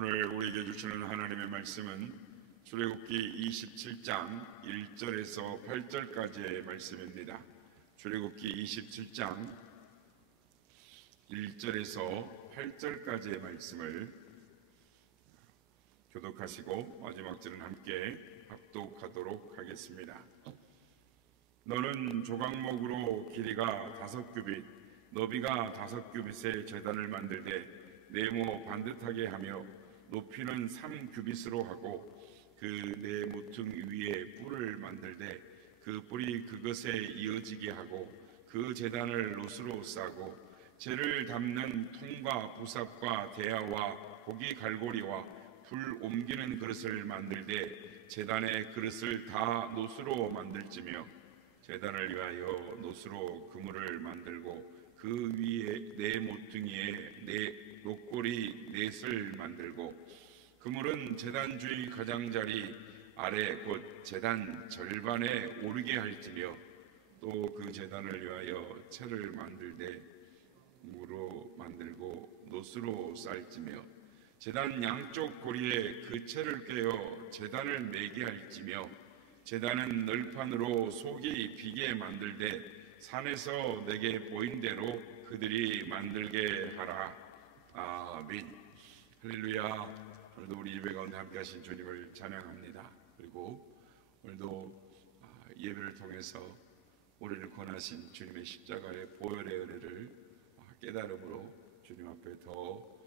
오늘 우리에게 주시는 하나님의 말씀은 출애굽기 27장 1절에서 8절까지의 말씀입니다. 출애굽기 27장 1절에서 8절까지의 말씀을 교독하시고 마지막 절은 함께 합독하도록 하겠습니다. 너는 조각목으로 길이가 5규빗, 너비가 5규빗의 제단을 만들되 네모 반듯하게 하며 높이는 3규빗으로 하고 그 네 모퉁 위에 뿔을 만들되 그 뿔이 그것에 이어지게 하고 그 제단을 롯으로 싸고 재를 담는 통과 부삽과 대야와 고기 갈고리와 불 옮기는 그릇을 만들되 제단의 그릇을 다 놋으로 만들지며 제단을 위하여 놋으로 그물을 만들고 그 위에 네 모퉁이에 네 놋고리 넷을 만들고 그물은 제단 주의 가장자리 아래 곧 제단 절반에 오르게 할지며 또 그 제단을 위하여 채를 만들되 무로 만들고 놋으로 쌀지며 제단 양쪽 고리에 그 채를 꿰어 제단을 매게 할지며 제단은 널판으로 속이 비게 만들되 산에서 내게 보인 대로 그들이 만들게 하라. 아멘. 할렐루야. 오늘도 우리 예배 가운데 함께 하신 주님을 찬양합니다. 그리고 오늘도 예배를 통해서 우리를 권하신 주님의 십자가의 보혈의 은혜를 깨달음으로 주님 앞에 더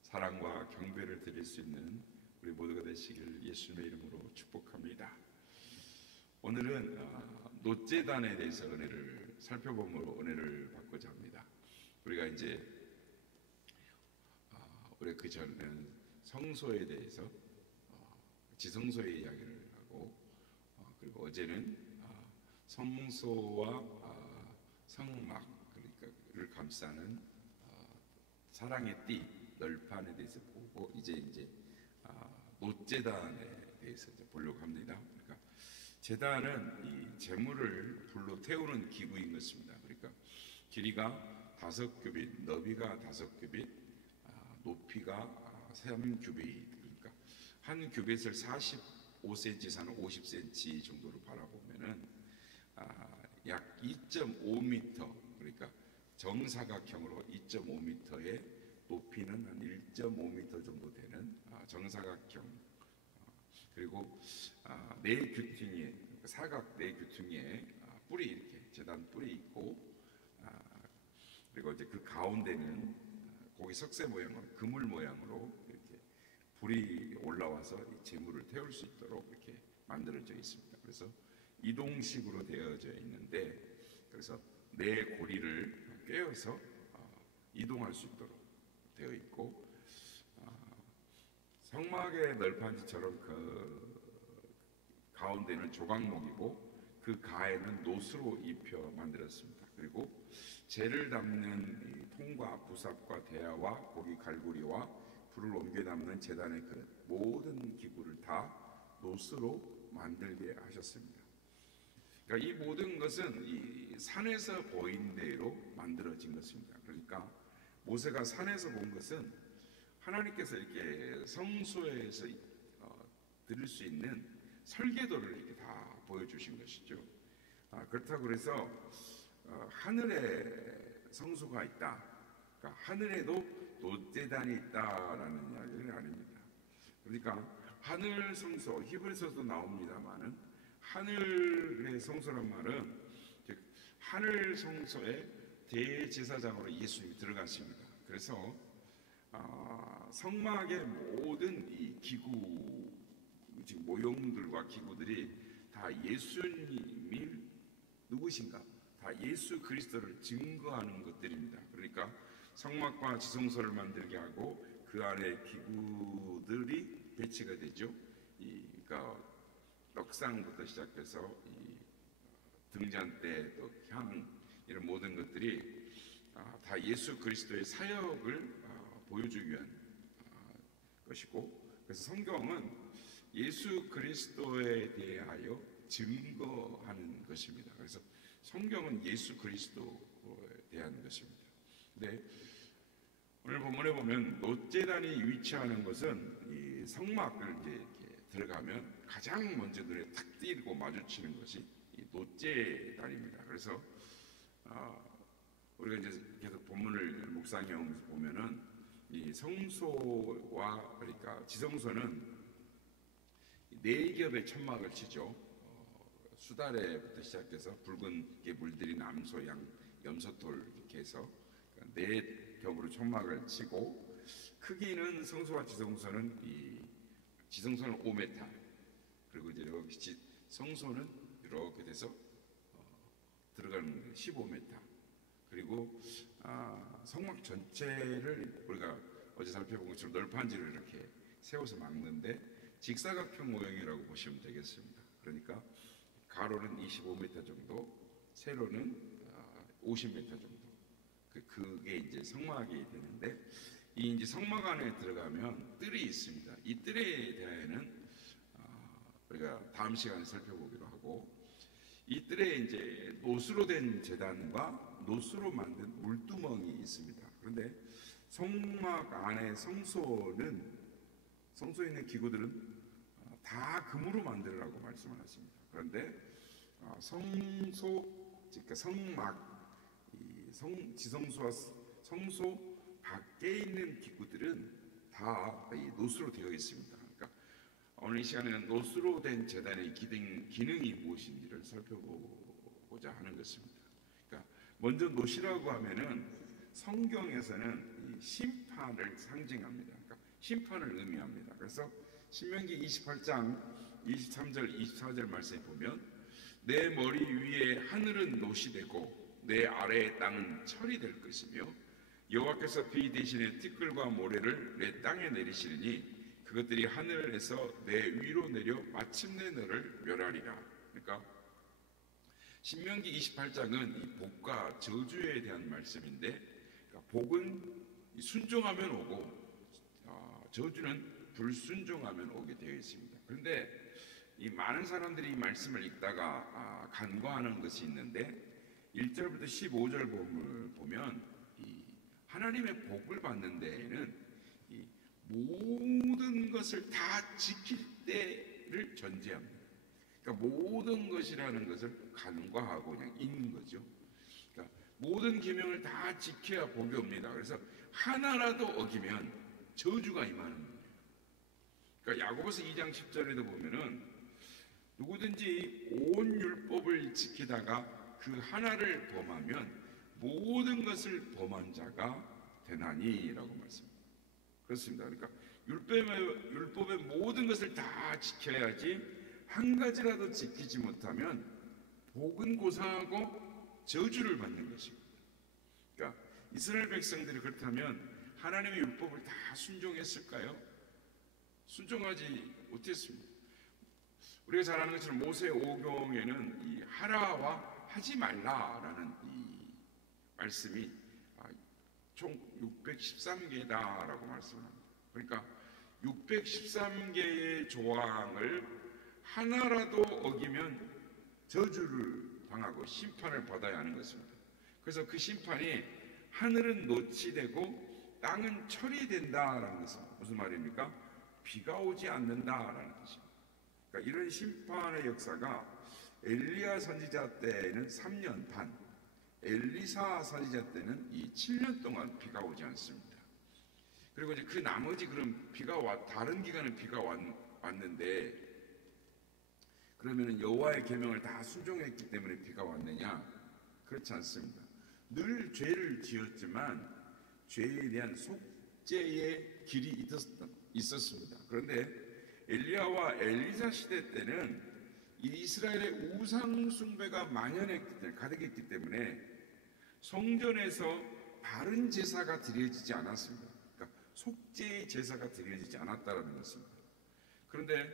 사랑과 경배를 드릴 수 있는 우리 모두가 되시길 예수님의 이름으로 축복합니다. 오늘은 놋제단에 대해서 은혜를 살펴보므로 은혜를 받고자 합니다. 우리가 이제 우리 그 전에는 성소에 대해서 지성소의 이야기를 하고 그리고 어제는 성소와 성막 그러니까를 감싸는 사랑의 띠 널판에 대해서 보고 이제 놋제단에 대해서 보려고 합니다. 그러니까 제단은 이 제물을 불로 태우는 기구인 것입니다. 그러니까 길이가 5규빗, 너비가 5규빗, 높이가 3규빗, 그러니까 한 규빗을 45cm에서 한 50cm 정도로 바라보면은 약 2.5m, 그러니까 정사각형으로 2.5m의 높이는 한 1.5m 정도 되는 정사각형, 그리고 네 규퉁이에 사각 네 규퉁이에 뿔이 이렇게 제단 뿔이 있고 그리고 이제 그 가운데는 고기 석쇠 모양으로 그물 모양으로 이렇게 불이 올라와서 이 제물을 태울 수 있도록 이렇게 만들어져 있습니다. 그래서 이동식으로 되어져 있는데 그래서 네 고리를 꿰어서 이동할 수 있도록 되어 있고 성막의 널판지처럼 그 가운데는 조각목이고 그 가에는 놋으로 입혀 만들었습니다. 그리고 재를 담는 이 통과 부삽과 대야와 고기 갈고리와 불을 옮겨 담는 제단의 그릇 모든 기구를 다 놋으로 만들게 하셨습니다. 그러니까 이 모든 것은 이 산에서 보인 대로 만들어진 것입니다. 그러니까 모세가 산에서 본 것은 하나님께서 이렇게 성소에서 들을 수 있는 설계도를 이렇게 다 보여주신 것이죠. 그렇다고 그래서 하늘에 성소가 있다, 그러니까 하늘에도 놋제단이 있다라는 이야기는 아닙니다. 그러니까 하늘 성소, 히브리서도 나옵니다만은 하늘의 성소란 말은 즉 하늘 성소의 대제사장으로 예수님이 들어가십니다. 그래서 성막의 모든 이 기구, 지금 모형들과 기구들이 다 예수님이 누구신가? 다 예수 그리스도를 증거하는 것들입니다. 그러니까 성막과 지성소를 만들게 하고 그 안에 기구들이 배치가 되죠. 그러니까 떡상부터 시작해서 이 등잔대, 또 향, 이런 모든 것들이 다 예수 그리스도의 사역을 보여주기 위한 것이고, 그래서 성경은 예수 그리스도에 대하여 증거하는 것입니다. 그래서 성경은 예수 그리스도에 대한 것입니다. 근데 오늘 본문에 보면 놋제단이 위치하는 것은 이 성막을 이제 이렇게 들어가면 가장 먼저 눈에 탁 띄고 마주치는 것이 이 놋제단입니다. 그래서 우리가 이제 계속 본문을 묵상해 오면서 보면은 이 성소와 그러니까 지성소는 네 겹의 천막을 치죠. 수다래부터 시작해서 붉은게 물들인 암소, 양, 염소돌 이렇게 해서 네 겹으로 천막을 치고 크기는 성소와 지성소는 지성소는 5m 그리고 이제 여기 성소는 이렇게 돼서 들어가는 15m 그리고 성막 전체를 우리가 어제 살펴본 것처럼 널판지를 이렇게 세워서 막는데 직사각형 모형이라고 보시면 되겠습니다. 그러니까 가로는 25m 정도, 세로는 50m 정도. 그게 이제 성막이 되는데 이 이제 성막 안에 들어가면 뜰이 있습니다. 이 뜰에 대해서는 우리가 다음 시간에 살펴보기로 하고 이 뜰에 이제 노수로 된 제단과 노수로 만든 물두멍이 있습니다. 그런데 성막 안에 성소에 있는 기구들은 다 금으로 만들으라고 말씀을 하십니다. 그런데 성소, 그러니까 성막, 지성소와 성소 밖에 있는 기구들은 다 이 노수로 되어 있습니다. 그러니까 오늘 이 시간에는 노수로 된 제단의 기능이 무엇인지를 살펴보고자 하는 것입니다. 그러니까 먼저 노시라고 하면은 성경에서는 이 심판을 상징합니다. 그러니까 심판을 의미합니다. 그래서 신명기 28장 23절 24절 말씀에 보면 내 머리 위에 하늘은 노시 되고 내 아래의 땅은 철이 될 것이며 여호와께서 비 대신에 티끌과 모래를 내 땅에 내리시리니 그것들이 하늘에서 내 위로 내려 마침내 너를 멸하리라. 그러니까 신명기 28장은 이 복과 저주에 대한 말씀인데 그러니까 복은 순종하면 오고 저주는 불순종하면 오게 되어 있습니다. 그런데 이 많은 사람들이 이 말씀을 읽다가 간과하는 것이 있는데 1절부터 15절 보면 이 하나님의 복을 받는 데에는 이 모든 것을 다 지킬 때를 전제합니다. 그러니까 모든 것이라는 것을 간과하고 그냥 있는 거죠. 그러니까 모든 계명을 다 지켜야 복이 옵니다. 그래서 하나라도 어기면 저주가 임하는 거예요. 그러니까 야고보서 2장 10절에도 보면은 누구든지 온 율법을 지키다가 그 하나를 범하면 모든 것을 범한 자가 되나니라고 말씀합니다. 그렇습니다. 그러니까 율법의 모든 것을 다 지켜야지 한 가지라도 지키지 못하면 복은 고사하고 저주를 받는 것입니다. 그러니까 이스라엘 백성들이 그렇다면 하나님의 율법을 다 순종했을까요? 순종하지 못했습니다. 우리가 잘 아는 것처럼 모세 오경에는 이 하라와 하지 말라라는 이 말씀이 총 613개다라고 말씀합니다. 그러니까 613개의 조항을 하나라도 어기면 저주를 당하고 심판을 받아야 하는 것입니다. 그래서 그 심판이 하늘은 놋이 되고 땅은 철이 된다라는 것은 무슨 말입니까? 비가 오지 않는다라는 뜻입니다. 그러니까 이런 심판의 역사가 엘리야 선지자 때는 3년 반, 엘리사 선지자 때는 이 7년 동안 비가 오지 않습니다. 그리고 이제 그 나머지 그럼 다른 기간은 비가 왔는데 그러면은 여호와의 계명을 다 순종했기 때문에 비가 왔느냐? 그렇지 않습니다. 늘 죄를 지었지만 죄에 대한 속죄의 길이 있었습니다. 그런데 엘리야와 엘리사 시대 때는 이스라엘의 우상 숭배가 만연했기 때문에 가득했기 때문에 성전에서 바른 제사가 드려지지 않았습니다. 그러니까 속죄의 제사가 드려지지 않았다는 것입니다. 그런데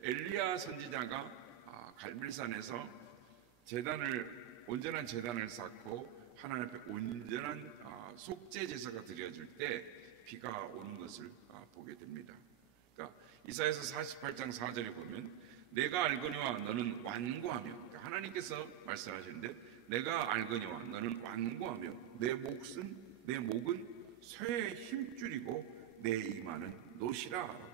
엘리야 선지자가 갈멜산에서 온전한 제단을 쌓고 하나님 앞에 온전한 속죄 제사가 드려질 때 비가 오는 것을 보게 됩니다. 그러니까 이사야서 48장 4절에 보면 내가 알거니와 너는 완고하며 그러니까 하나님께서 말씀하시는데 내가 알거니와 너는 완고하며 내 목은 쇠에 힘줄이고 내 이마는 노시라.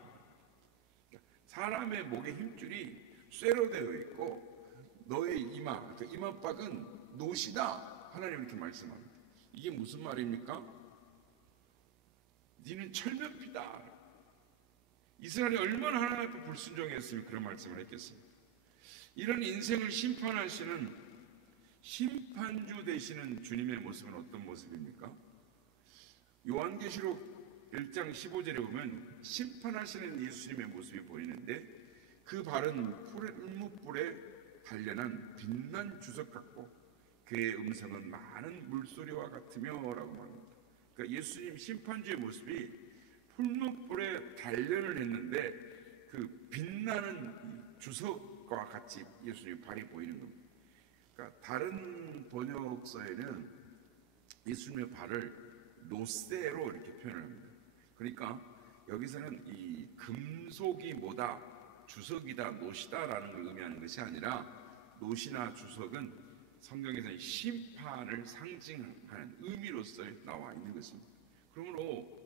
사람의 목에 힘줄이 쇠로 되어 있고 너의 이마, 그 이마박은 노시다. 하나님 이렇게 말씀합니다. 이게 무슨 말입니까? 니는 철면피다. 이스라엘이 얼마나 하나님 앞에 불순종했으면 그런 말씀을 했겠습니까? 이런 인생을 심판하시는 심판주 되시는 주님의 모습은 어떤 모습입니까? 요한계시록 1장 15절에 보면 심판하시는 예수님의 모습이 보이는데 그 발은 풀무불에 단련한 빛난 주석 같고 그의 음성은 많은 물소리와 같으며 라고 말합니다. 그러니까 예수님 심판주의 모습이 풀무불에 단련을 했는데 그 빛나는 주석과 같이 예수님의 발이 보이는 겁니다. 그러니까 다른 번역서에는 예수님의 발을 노쇠로 이렇게 표현을 합니다. 그러니까 여기서는 이 금속이 뭐다, 주석이다, 노시다라는 걸 의미하는 것이 아니라 노시나 주석은 성경에서는 심판을 상징하는 의미로서 나와 있는 것입니다. 그러므로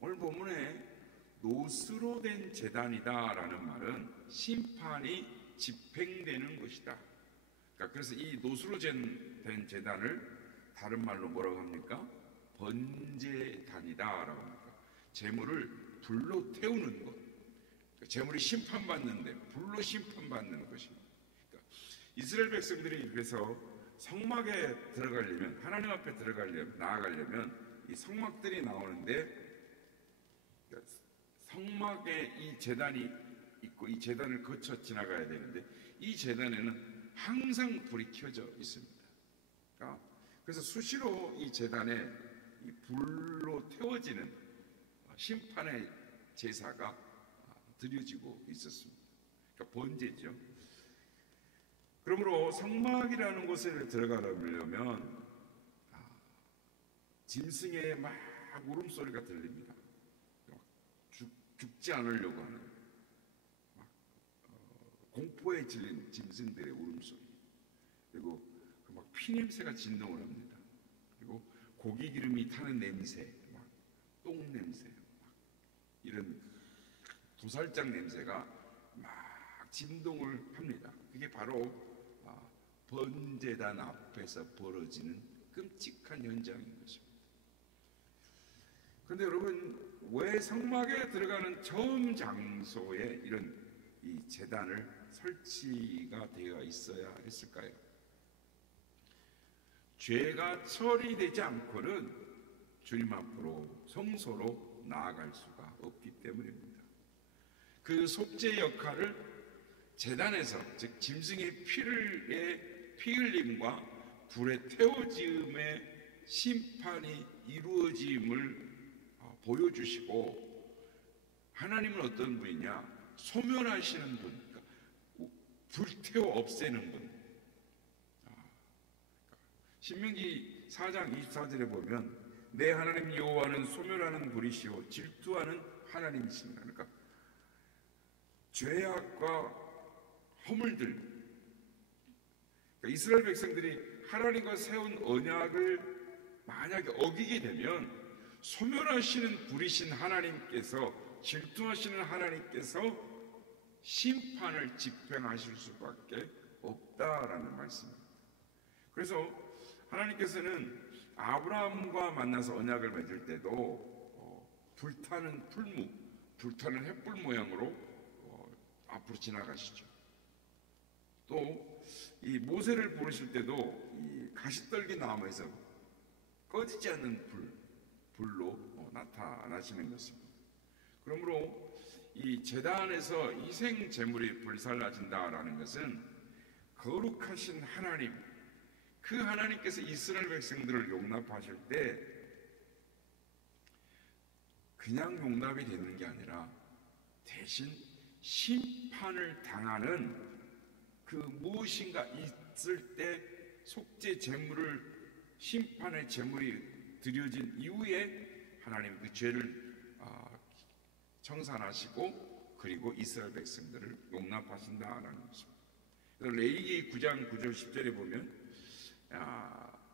오늘 본문에 노스로 된 제단이다라는 말은 심판이 집행되는 것이다. 그러니까 그래서 이 노스로 된 제단을 다른 말로 뭐라고 합니까? 번제단이다라고 합니다. 재물을 불로 태우는 것. 재물이 심판받는데 불로 심판받는 것입니다. 그러니까 이스라엘 백성들이 그래서 성막에 들어가려면, 하나님 앞에 나아가려면 이 성막들이 나오는데 성막에 이 제단이 있고 이 제단을 거쳐 지나가야 되는데 이 제단에는 항상 불이 켜져 있습니다. 그래서 수시로 이 제단에 이 불로 태워지는 심판의 제사가 드려지고 있었습니다. 그러니까 번제죠. 그러므로 성막이라는 곳에 들어가려면 짐승의 막 울음소리가 들립니다. 죽지 않으려고 하는 공포에 질린 짐승들의 울음소리, 그리고 막 피냄새가 진동을 합니다. 그리고 고기 기름이 타는 냄새, 똥 냄새, 이런 도살장 냄새가 막 진동을 합니다. 그게 바로 번제단 앞에서 벌어지는 끔찍한 현장인 것입니다. 그런데 여러분, 왜 성막에 들어가는 처음 장소에 이런 이 제단을 설치가 되어 있어야 했을까요? 죄가 처리되지 않고는 주님 앞으로 성소로 나아갈 수가 없기 때문입니다. 그 속죄 역할을 제단에서, 즉 짐승의 피 흘림과 불의 태워짐의 심판이 이루어짐을 보여주시고, 하나님은 어떤 분이냐? 소멸하시는 분, 그러니까 불태워 없애는 분. 신명기 4장 24절에 보면 내 하나님 여호와는 소멸하는 불이시오 질투하는 하나님이십니다. 그러니까 죄악과 허물들, 그러니까 이스라엘 백성들이 하나님과 세운 언약을 만약에 어기게 되면 소멸하시는 불이신 하나님께서, 질투하시는 하나님께서 심판을 집행하실 수밖에 없다라는 말씀입니다. 그래서 하나님께서는 아브라함과 만나서 언약을 맺을 때도 불타는 풀무, 불타는 횃불 모양으로 앞으로 지나가시죠. 또 이 모세를 부르실 때도 이 가시떨기 나무에서 꺼지지 않는 불로 나타나시는 것입니다. 그러므로 이 제단에서 희생 제물이 불살라진다라는 것은 거룩하신 하나님, 그 하나님께서 이스라엘 백성들을 용납하실 때 그냥 용납이 되는 게 아니라 대신 심판을 당하는, 그 무엇인가 있을 때 속죄 제물을, 심판의 제물이 드려진 이후에 하나님 그 죄를 청산하시고 그리고 이스라엘 백성들을 용납하신다라는 것입니다. 레위기 9장 9절 10절에 보면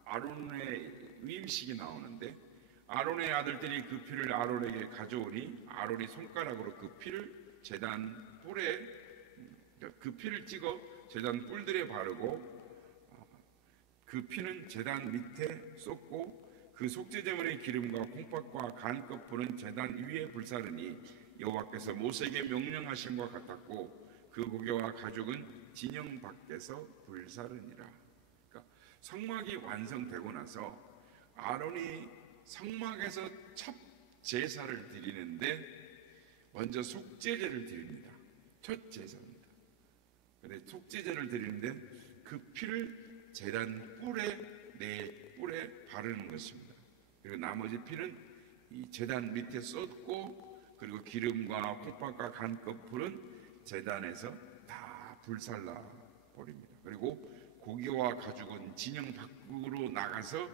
아론의 위임식이 나오는데 아론의 아들들이 그 피를 아론에게 가져오니 아론이 손가락으로 그 피를 제단 뿔에 그 피를 찍어 제단 뿔들에 바르고 그 피는 제단 밑에 쏟고 그 속죄제물의 기름과 콩팥과 간 거푸는 제단 위에 불사르니 여호와께서 모세에게 명령하심과 같았고 그 고기와 가죽은 진영 밖에서 불사르니라. 그러니까 성막이 완성되고 나서 아론이 성막에서 첫 제사를 드리는데 먼저 속죄제를 드립니다. 첫 제사입니다. 근데 속죄제를 드리는데 그 피를 제단 뿔에 바르는 것입니다. 그리고 나머지 피는 이 제단 밑에 쏟고 그리고 기름과 콩팥과 간 거풀은 제단에서 다 불살라 버립니다. 그리고 고기와 가죽은 진영 밖으로 나가서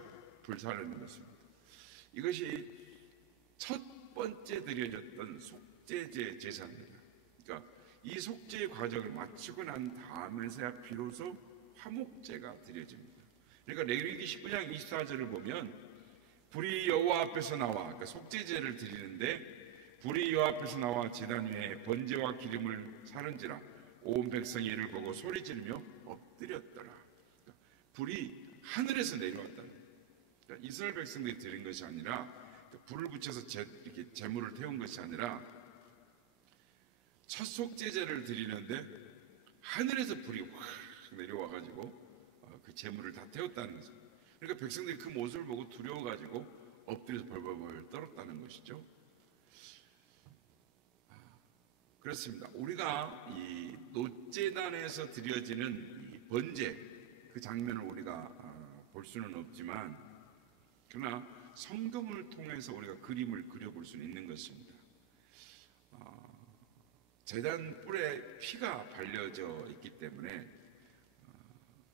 불살르는 것입니다. 이것이 첫 번째 드려졌던 속죄제 제사입니다. 그러니까 이 속죄 과정을 마치고 난 다음에서야 비로소 화목제가 드려집니다. 그러니까 레위기 19장 24절을 보면 불이 여호와 앞에서 나와, 그러니까 속죄제를 드리는데 불이 여호와 앞에서 나와 제단 위에 번제와 기름을 사른지라 온 백성이 이를 보고 소리 지르며 엎드렸더라. 그러니까 불이 하늘에서 내려왔다. 그러니까 이스라엘 백성들이 드린 것이 아니라 불을 붙여서 이렇게 제물을 태운 것이 아니라 첫 속죄제를 드리는데 하늘에서 불이 확 내려와가지고 그 제물을 다 태웠다는 거죠. 그러니까 백성들이 그 모습을 보고 두려워가지고 엎드려서 벌벌벌 떨었다는 것이죠. 그렇습니다. 우리가 이 노제단에서 드려지는 이 번제 그 장면을 우리가 볼 수는 없지만 그러나 성경을 통해서 우리가 그림을 그려볼 수는 있는 것입니다. 제단 뿔에 피가 발려져 있기 때문에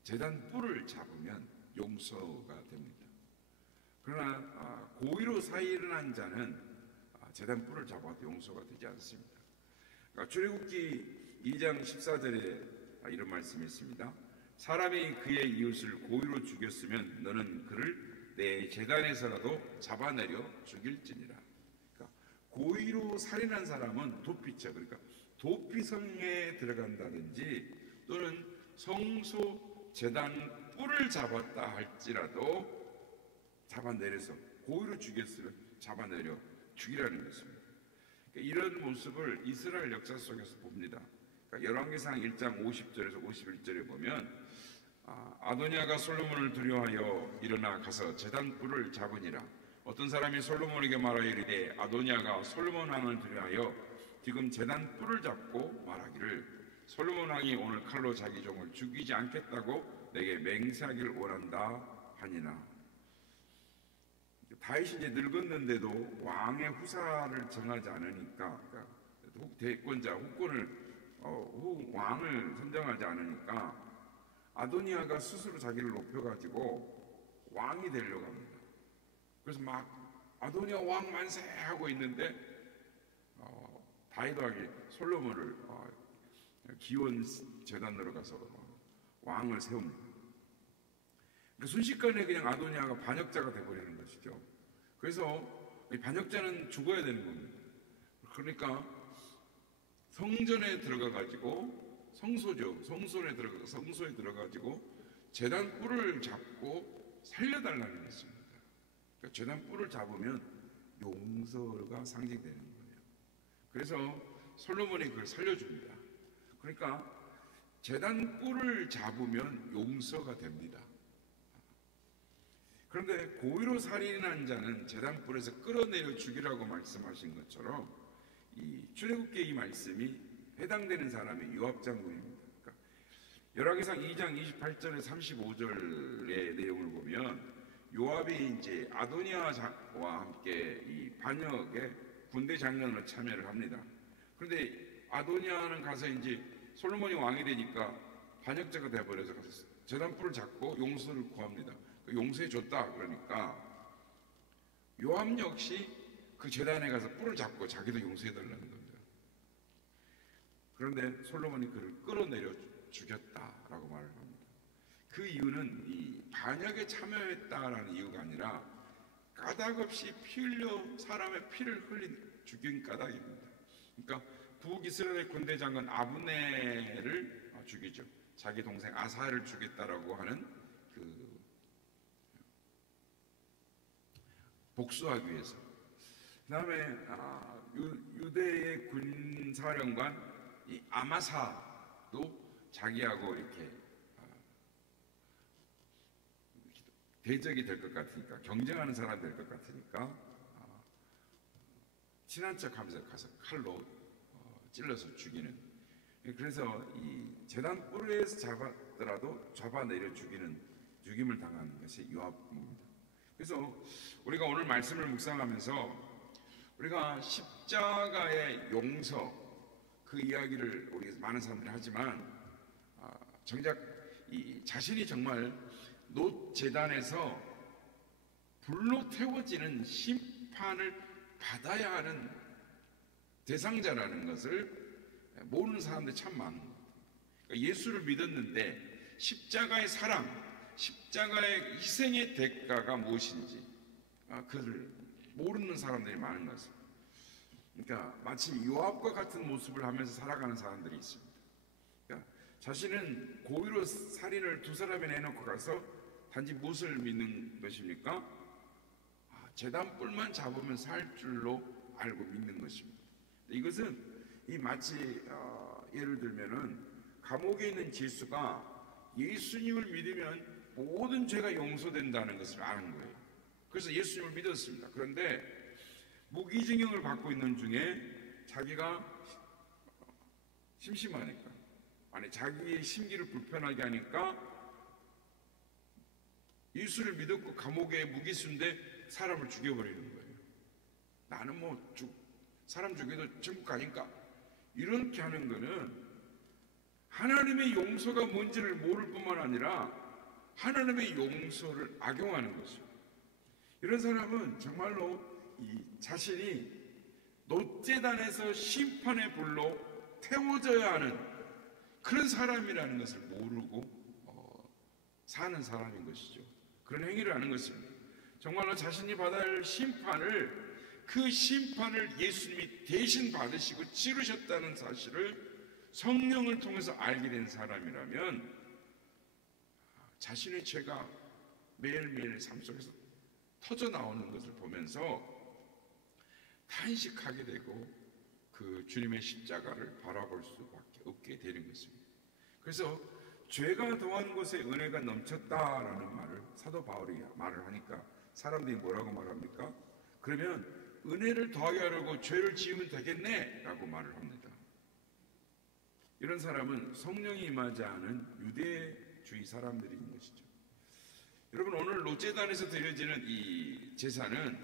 제단 뿔을 잡으면 용서가 됩니다. 그러나 고의로 사일을 자는 제단 뿔을 잡아도 용서가 되지 않습니다. 그러니까 출애굽기 2장 14절에 이런 말씀이 있습니다. 사람이 그의 이웃을 고의로 죽였으면 너는 그를 내 제단에서라도 잡아내려 죽일지니라. 그러니까 고의로 살인한 사람은 도피죄, 그러니까 도피성에 들어간다든지 또는 성소 제단 뿔을 잡았다 할지라도 잡아내려서 고의로 죽였으면 잡아내려 죽이라는 것입니다. 그러니까 이런 모습을 이스라엘 역사 속에서 봅니다. 그러니까 열왕기상 1장 50절에서 51절에 보면 아도니아가 솔로몬을 두려워하여 일어나 가서 제단 뿔을 잡으니라. 어떤 사람이 솔로몬에게 말하여 이르되 아도니아가 솔로몬 왕을 두려워하여 지금 제단 뿔을 잡고 말하기를 솔로몬 왕이 오늘 칼로 자기 종을 죽이지 않겠다고 내게 맹세하기를 원한다 하니라. 다윗이 이제 늙었는데도 왕의 후사를 정하지 않으니까, 그러니까 대권자 후권을 왕을 선정하지 않으니까 아도니아가 스스로 자기를 높여가지고 왕이 되려고 합니다. 그래서 막 아도니아 왕 만세 하고 있는데 다윗왕이 솔로몬을 기원 제단으로 가서 왕을 세웁니다. 그러니까 순식간에 그냥 아도니아가 반역자가 되어버리는 것이죠. 그래서 이 반역자는 죽어야 되는 겁니다. 그러니까 성전에 들어가가지고 성소에 들어가가지고 제단 뿔을 잡고 살려달라는 것입니다. 그러니까 제단 뿔을 잡으면 용서가 상징되는 거예요. 그래서 솔로몬이 그걸 살려줍니다. 그러니까 제단 뿔을 잡으면 용서가 됩니다. 그런데 고의로 살인한 자는 제단 뿔에서 끌어내려 죽이라고 말씀하신 것처럼 이 출애굽기 이 말씀이 해당되는 사람이 요압 장군입니다. 그러니까 열왕기상 2장 28절에 35절의 내용을 보면 요압이 이제 아도니아와 함께 이 반역의 군대 장면으로 참여를 합니다. 그런데 아도니아는 가서 이제 솔로몬이 왕이 되니까 반역자가 돼버려서 제단뿔을 잡고 용서를 구합니다. 용서해 줬다 그러니까 요압 역시 그 제단에 가서 뿔을 잡고 자기도 용서해 달라는 겁니다. 그런데 솔로몬이 그를 끌어내려 죽였다라고 말을 합니다. 그 이유는 이 반역에 참여했다라는 이유가 아니라 까닭 없이 피 흘려 사람의 피를 죽인 까닭입니다. 그러니까 북이스라엘 군대 장관 아브네를 죽이죠. 자기 동생 아사를 죽였다라고 하는 그 복수하기 위해서. 그다음에 유대의 군사령관 이 아마사도 자기하고 이렇게 대적이 될 것 같으니까, 경쟁하는 사람 될 것 같으니까 친한 척하면서 가서 칼로 찔러서 죽이는. 그래서 이 제단 뿔에서 잡았더라도 잡아내려 죽임을 당하는 것이 요압입니다. 그래서 우리가 오늘 말씀을 묵상하면서 우리가 십자가의 용서, 그 이야기를 우리 많은 사람들이 하지만 정작 이 자신이 정말 놋 제단에서 불로 태워지는 심판을 받아야 하는 대상자라는 것을 모르는 사람들이 참 많은 것 같아요. 그러니까 예수를 믿었는데 십자가의 사랑, 십자가의 희생의 대가가 무엇인지 그를 모르는 사람들이 많은 것입니다. 그러니까 마치 요압과 같은 모습을 하면서 살아가는 사람들이 있습니다. 그러니까 자신은 고의로 살인을 두 사람이 내놓고 가서 단지 무엇을 믿는 것입니까? 제단 뿔만 잡으면 살 줄로 알고 믿는 것입니다. 이것은 마치 예를 들면은 감옥에 있는 지수가 예수님을 믿으면 모든 죄가 용서된다는 것을 아는 거예요. 그래서 예수님을 믿었습니다. 그런데 무기징역을 받고 있는 중에 자기가 심심하니까, 아니 자기의 심기를 불편하게 하니까 예수를 믿었고 감옥에 무기수인데 사람을 죽여버리는 거예요. 나는 뭐 사람 죽여도 천국 가니까. 이렇게 하는 거는 하나님의 용서가 뭔지를 모를 뿐만 아니라 하나님의 용서를 악용하는 것이죠. 이런 사람은 정말로 이 자신이 놋제단에서 심판의 불로 태워져야 하는 그런 사람이라는 것을 모르고 사는 사람인 것이죠. 그런 행위를 하는 것입니다. 정말로 자신이 받아야 할 심판을, 그 심판을 예수님이 대신 받으시고 치르셨다는 사실을 성령을 통해서 알게 된 사람이라면 자신의 죄가 매일매일 삶 속에서 터져 나오는 것을 보면서 탄식하게 되고 그 주님의 십자가를 바라볼 수밖에 없게 되는 것입니다. 그래서 죄가 더한 곳에 은혜가 넘쳤다라는 말을 사도 바울이 말을 하니까 사람들이 뭐라고 말합니까? 그러면 은혜를 더하게 하려고 죄를 지으면 되겠네 라고 말을 합니다. 이런 사람은 성령이 임하지 않은 유대주의 사람들인 것이죠. 여러분, 오늘 놋제단에서 드려지는 이 제사는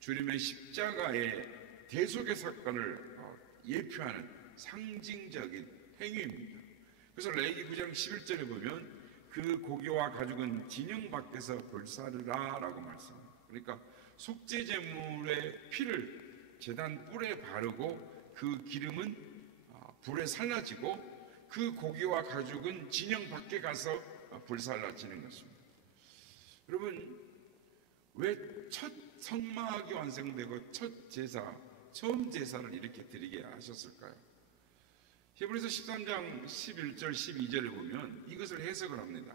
주님의 십자가의 대속의 사건을 예표하는 상징적인 행위입니다. 그래서 레위기 9장 11절에 보면 그 고기와 가죽은 진영 밖에서 불사르라 라고 말씀합니다. 그러니까 속죄제물의 피를 제단 뿔에 바르고 그 기름은 불에 살라지고 그 고기와 가죽은 진영 밖에 가서 불살라지는 것입니다. 여러분, 왜 첫 성막이 완성되고 첫 제사, 처음 제사를 이렇게 드리게 하셨을까요? 히브리서 13장 11절 12절을 보면 이것을 해석을 합니다.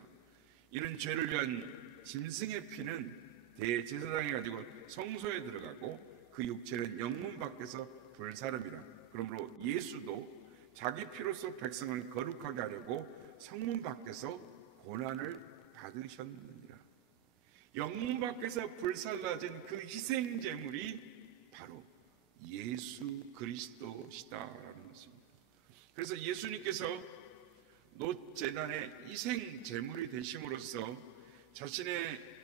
이는 죄를 위한 짐승의 피는 대제사장이 가지고 성소에 들어가고 그 육체는 영문 밖에서 불사름이라. 그러므로 예수도 자기 피로서 백성을 거룩하게 하려고 성문 밖에서 고난을 받으셨느니라. 영문 밖에서 불살라진 그 희생제물이 바로 예수 그리스도시다라는 것입니다. 그래서 예수님께서 놋제단의 희생제물이 되심으로써 자신의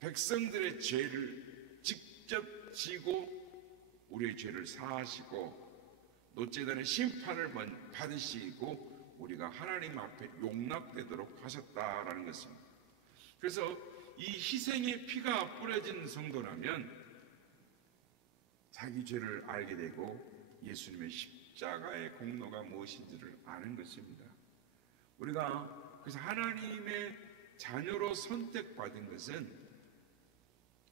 백성들의 죄를 직접 지고 우리의 죄를 사하시고 놋제단의 심판을 받으시고 우리가 하나님 앞에 용납되도록 하셨다라는 것입니다. 그래서 이 희생의 피가 뿌려진 성도라면 자기 죄를 알게 되고 예수님의 십자가의 공로가 무엇인지를 아는 것입니다. 우리가 그래서 하나님의 자녀로 선택받은 것은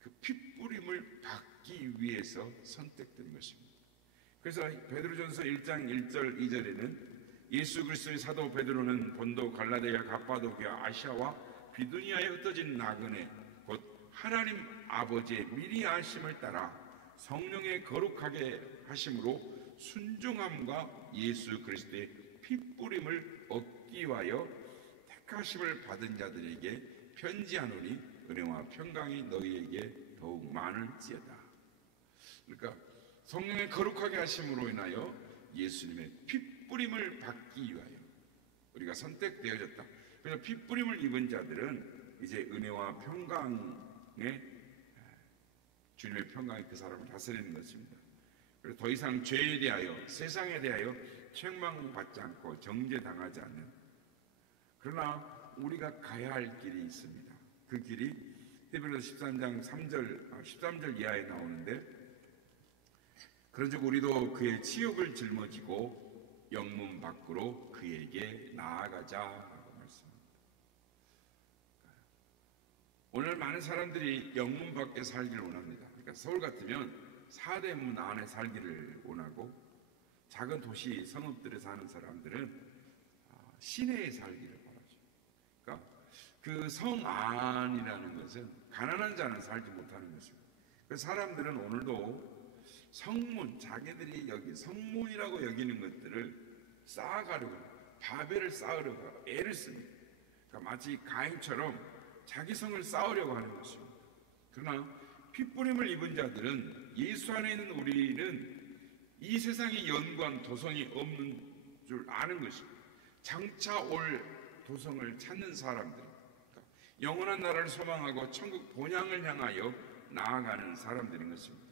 그 피 핏뿌림을 받기 위해서 선택된 것입니다. 그래서 베드로전서 1장 1절 2절에는 예수 그리스도의 사도 베드로는 본도, 갈라디아, 갑바도기아, 아시아와 비두니아에 흩어진 나그네 곧 하나님 아버지의 미리 아심을 따라 성령의 거룩하게 하심으로 순종함과 예수 그리스도의 핏뿌림을 얻기 위하여 택하심을 받은 자들에게 편지하노니 은혜와 평강이 너희에게 더욱 많을지어다. 그러니까 성령의 거룩하게 하심으로 인하여 예수님의 핏뿌림을 받기 위하여 우리가 선택되어졌다. 그래서 핏뿌림을 입은 자들은 이제 은혜와 평강에 주님의 평강이 그 사람을 다스리는 것입니다. 그래서 더 이상 죄에 대하여 세상에 대하여 책망받지 않고 정죄당하지 않는, 그러나 우리가 가야 할 길이 있습니다. 그 길이 히브리서 13장 13절 이하에 나오는데, 그러즉 우리도 그의 치욕을 짊어지고 영문 밖으로 그에게 나아가자라고 말씀합니다. 오늘 많은 사람들이 영문 밖에 살기를 원합니다. 그러니까 서울 같으면 사대문 안에 살기를 원하고, 작은 도시 성읍들에 사는 사람들은 시내에 살기를 바라죠. 그러니까 그 성 안이라는 것은 가난한 자는 살지 못하는 것입니다. 그 사람들은 오늘도 성문, 자기들이 여기 성문이라고 여기는 것들을 쌓아가려고, 바벨을 쌓으려고 애를 씁니다. 그러니까 마치 가인처럼 자기 성을 쌓으려고 하는 것입니다. 그러나 핏뿌림을 입은 자들은, 예수 안에 있는 우리는 이 세상에 연구한 도성이 없는 줄 아는 것입니다. 장차 올 도성을 찾는 사람들, 영원한 나라를 소망하고 천국 본향을 향하여 나아가는 사람들인 것입니다.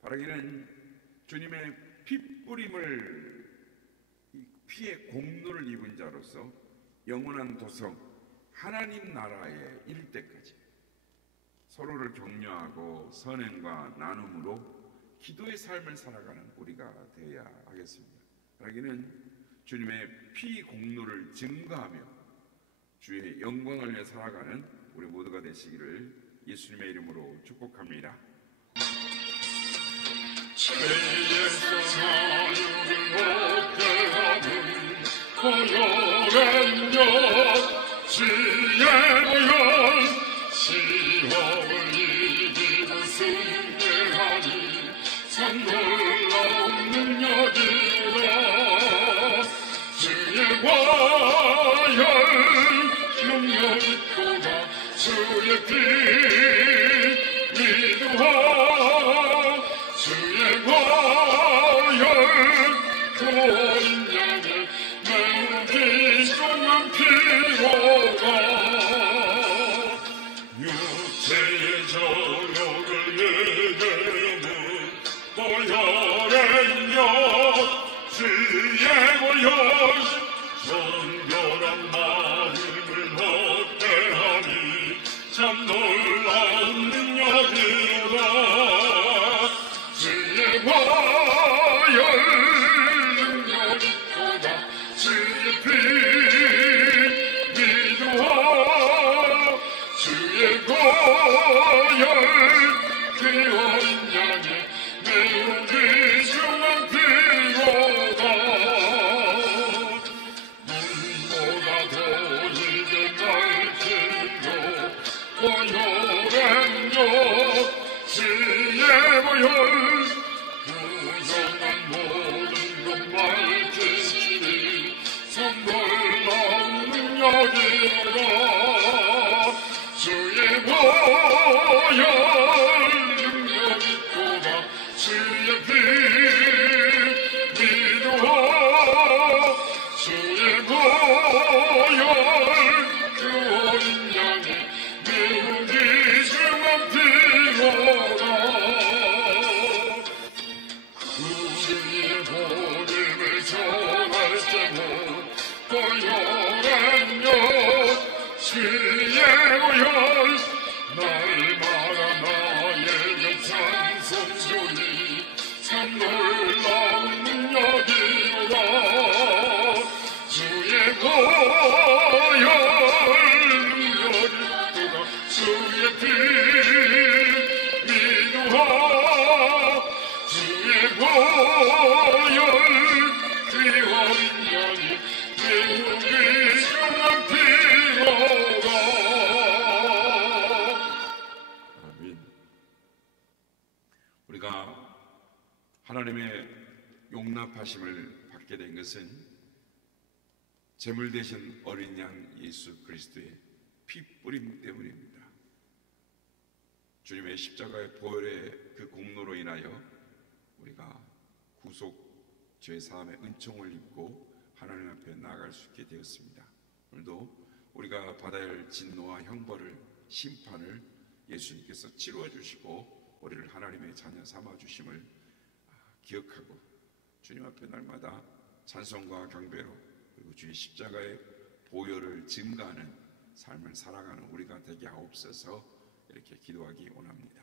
바라기는 주님의 핏뿌림을, 피의 공로를 입은 자로서 영원한 도성 하나님 나라에 이를 때까지 서로를 격려하고 선행과 나눔으로 기도의 삶을 살아가는 우리가 되어야 하겠습니다. 바라기는 주님의 피 공로를 증거하며 주의 영광을 위해 살아가는 우리 모두가 되시기를 예수님의 이름으로 축복합니다. 죄에서 자유를 얻게 하는 고요한 것, 지혜의 연 시험을 이기고 승리하니 참 놀라운 능력이라. 주의 과연 능력이 크다. 주의 피 믿으라. 주의 과연 구원 양에 매우 귀중한 피로다. 육체의 저력을 예배하는 보혈의 영, 주의 보혈 정결한 마음을 얻게 하니 참 놀라운 능력이라. 주의 보혈 능력이 크다. 주의 피 믿으라. 주의 보혈 귀한 양에 매우 귀중한 피로다. 눈보다 더 이게 날지로 보혈의 영, 주의 보혈 부정한 모든 것 밝히시니 참 놀라운 능력이라. 주의 보혈 능력이 크다. 주의 피 믿으라. 주의 보혈 구원 양에 매우 귀중한 피로다. 주의 복음을 전할 때는 보혈의 영, 주의 보혈 날마다 나에게 찬송 주니 참 놀라운 능력이라. 주의 보혈 능력이 크다. 주의 피 하나님의 용납하심을 받게 된 것은 제물 되신 어린 양 예수 그리스도의 피 뿌림 때문입니다. 주님의 십자가의 보혈의 그 공로로 인하여 우리가 구속 죄 사함의 은총을 입고 하나님 앞에 나아갈 수 있게 되었습니다. 오늘도 우리가 받아야 할 진노와 형벌을, 심판을 예수님께서 치루어 주시고 우리를 하나님의 자녀 삼아 주심을 기억하고 주님 앞에 날마다 찬송과 경배로 그리고 주의 십자가의 보혈을 증거하는 삶을 살아가는 우리가 되게 하옵소서. 이렇게 기도하기 원합니다.